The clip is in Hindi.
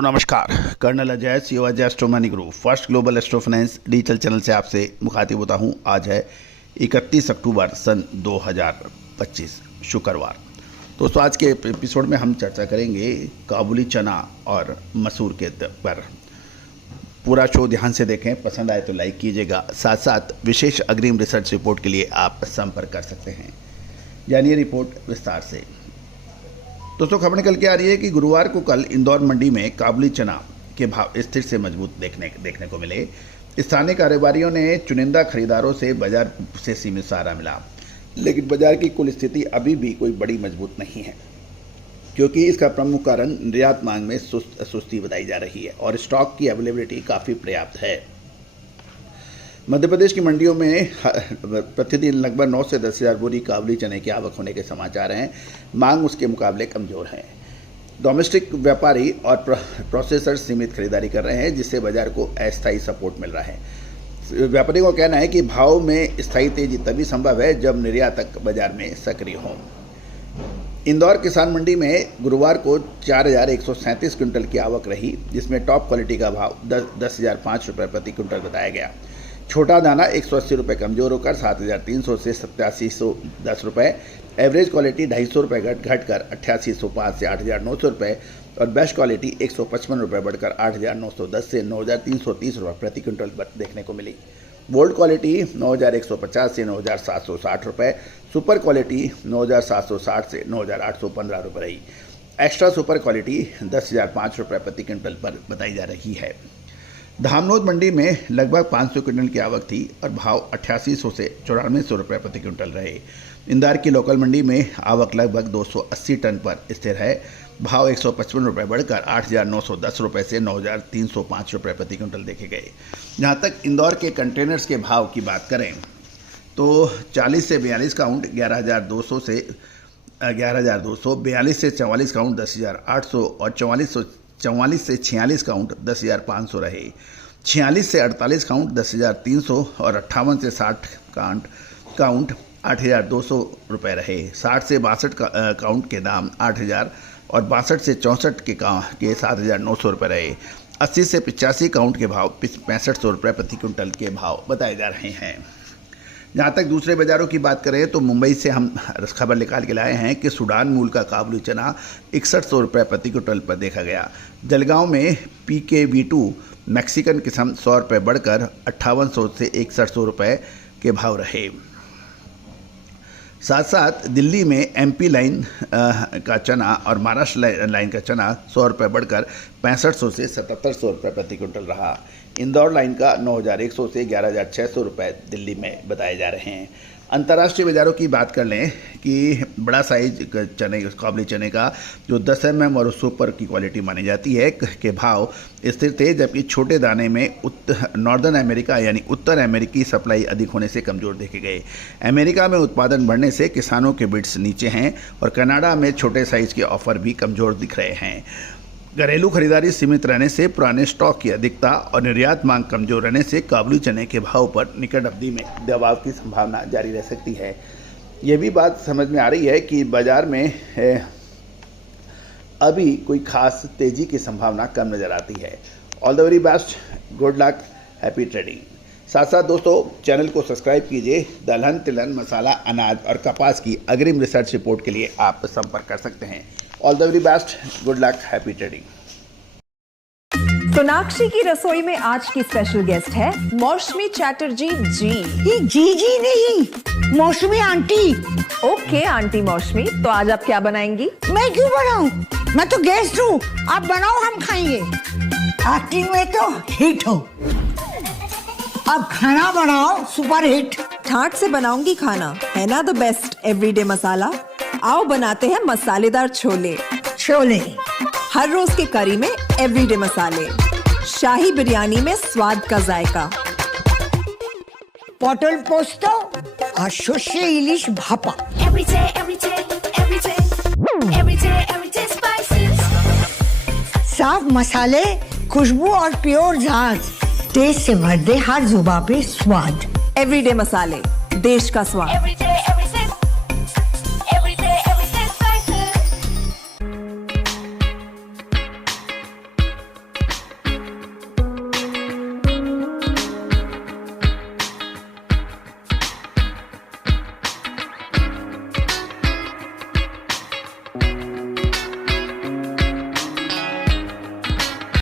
तो नमस्कार, colonel Ajay CO Ajay astro money group first global astro finance digital channel से आपसे मुखातिब होता हूं। आज है 31 अक्टूबर सन 2025 शुक्रवार। दोस्तों, आज के एपिसोड में हम चर्चा करेंगे काबुली चना और मसूर के पर। पूरा शो ध्यान से देखें, पसंद आए तो लाइक कीजिएगा। साथ साथ विशेष अग्रिम रिसर्च रिपोर्ट के लिए आप संपर्क कर सकते हैं। जानिए रिपोर्ट विस्तार से। दोस्तों, खबर निकल के आ रही है कि गुरुवार को कल इंदौर मंडी में काबुली चना के भाव स्थिर से मजबूत देखने को मिले। स्थानीय कारोबारियों ने चुनिंदा खरीदारों से बाजार से सीमित सहारा मिला, लेकिन बाजार की कुल स्थिति अभी भी कोई बड़ी मजबूत नहीं है, क्योंकि इसका प्रमुख कारण निर्यात मांग में सुस्ती बताई जा रही है और स्टॉक की अवेलेबिलिटी काफ़ी पर्याप्त है। मध्य प्रदेश की मंडियों में प्रतिदिन लगभग 9 से 10 हज़ार बोरी काबुली चने की आवक होने के समाचार हैं। मांग उसके मुकाबले कमज़ोर है। डोमेस्टिक व्यापारी और प्रोसेसर सीमित खरीदारी कर रहे हैं, जिससे बाजार को अस्थायी सपोर्ट मिल रहा है। व्यापारियों का कहना है कि भाव में स्थायी तेजी तभी संभव है जब निर्यातक बाजार में सक्रिय हों। इंदौर किसान मंडी में गुरुवार को 4,137 क्विंटल की आवक रही, जिसमें टॉप क्वालिटी का भाव 10,005 रुपये प्रति क्विंटल बताया गया। छोटा दाना 180 रुपये कमजोर होकर 7,300 से 8710 रुपये, एवरेज क्वालिटी 250 रुपये घटकर 8805 से 8,900 रुपये और बेस्ट क्वालिटी 155 रुपये बढ़कर 8,910 से 9,330 रुपये प्रति क्विंटल देखने को मिली। गोल्ड क्वालिटी 9,150 से 9,760 रुपये, सुपर क्वालिटी 9,760 से 9,815 रुपये रही। एक्स्ट्रा सुपर क्वालिटी 10,005 रुपये प्रति क्विंटल पर बताई जा रही है। धामनोद मंडी में लगभग 500 क्विंटल की आवक थी और भाव 8800 से 9400 रुपये प्रति क्विंटल रहे। इंदौर की लोकल मंडी में आवक लगभग 280 टन पर स्थिर है। भाव 155 रुपये बढ़कर 8,910 रुपये से 9,305 रुपये प्रति क्विंटल देखे गए। जहाँ तक इंदौर के कंटेनर्स के भाव की बात करें तो 40 से 42 काउंट 11,200 से 11,200, 42 से 44 काउंट 10,800 और 44 से 46 काउंट 10,500 रहे। 46 से 48 काउंट 10,300 और 58 से 60 काउंट 8,200 रुपये रहे। 60 से 62 काउंट के दाम 8,000 और 62 से 64 के 7,900 रुपये रहे। 80 से 85 काउंट के भाव 6500 रुपये प्रति क्विंटल के भाव बताए जा रहे हैं। जहाँ तक दूसरे बाज़ारों की बात करें तो मुंबई से हम खबर निकाल के लाए हैं कि सूडान मूल का काबुली चना 6100 रुपये प्रति क्विंटल पर देखा गया। जलगांव में PKV2 मैक्सिकन किस्म 100 रुपये बढ़कर 5800 से 6100 रुपये के भाव रहे। साथ साथ दिल्ली में MP लाइन का चना और महाराष्ट्र लाइन का चना 100 रुपये बढ़कर 6500 से 7700 रुपये प्रति क्विंटल रहा। इंदौर लाइन का 9,100 से 11,600 रुपये दिल्ली में बताए जा रहे हैं। अंतर्राष्ट्रीय बाज़ारों की बात कर लें कि बड़ा साइज चने काबुली चने का जो 10 mm और उससे ऊपर की क्वालिटी मानी जाती है के भाव स्थिर थे, जबकि छोटे दाने में नॉर्दर्न अमेरिका यानी उत्तर अमेरिकी सप्लाई अधिक होने से कमज़ोर देखे गए। अमेरिका में उत्पादन बढ़ने से किसानों के बिड्स नीचे हैं और कनाडा में छोटे साइज़ के ऑफर भी कमज़ोर दिख रहे हैं। घरेलू खरीदारी सीमित रहने से पुराने स्टॉक की अधिकता और निर्यात मांग कमजोर रहने से काबुली चने के भाव पर निकट अवधि में दबाव की संभावना जारी रह सकती है। ये भी बात समझ में आ रही है कि बाजार में अभी कोई खास तेजी की संभावना कम नज़र आती है। All the very best, good luck, happy trading. साथ साथ दोस्तों, चैनल को सब्सक्राइब कीजिए। दलहन, तिलहन, मसाला, अनाज और कपास की अग्रिम रिसर्च रिपोर्ट के लिए आप संपर्क कर सकते हैं। All the very best, good luck, happy trading. Sonakshi की रसोई में आज की स्पेशल गेस्ट है मौसमी चैटर्जी जी। ये जी नहीं, मौसमी आंटी। ओके आंटी मौसमी, तो आज आप क्या बनाएंगी? मैं क्यों बनाऊं? मैं तो गेस्ट हूँ, आप बनाओ, हम खाएंगे। एक्टिंग में तो हिट हो, अब खाना बनाओ सुपर हिट। ठाट से बनाऊंगी खाना, है ना द बेस्ट एवरीडे मसाला। आओ बनाते हैं मसालेदार छोले। हर रोज के करी में एवरीडे मसाले, शाही बिरयानी में स्वाद का जायका। पटल पोस्तो और शस्य इलिश भापा। साफ मसाले, खुशबू और प्योर झांझ, टेस्ट से भर दे हर जुबान पे स्वाद। एवरीडे मसाले, देश का स्वाद।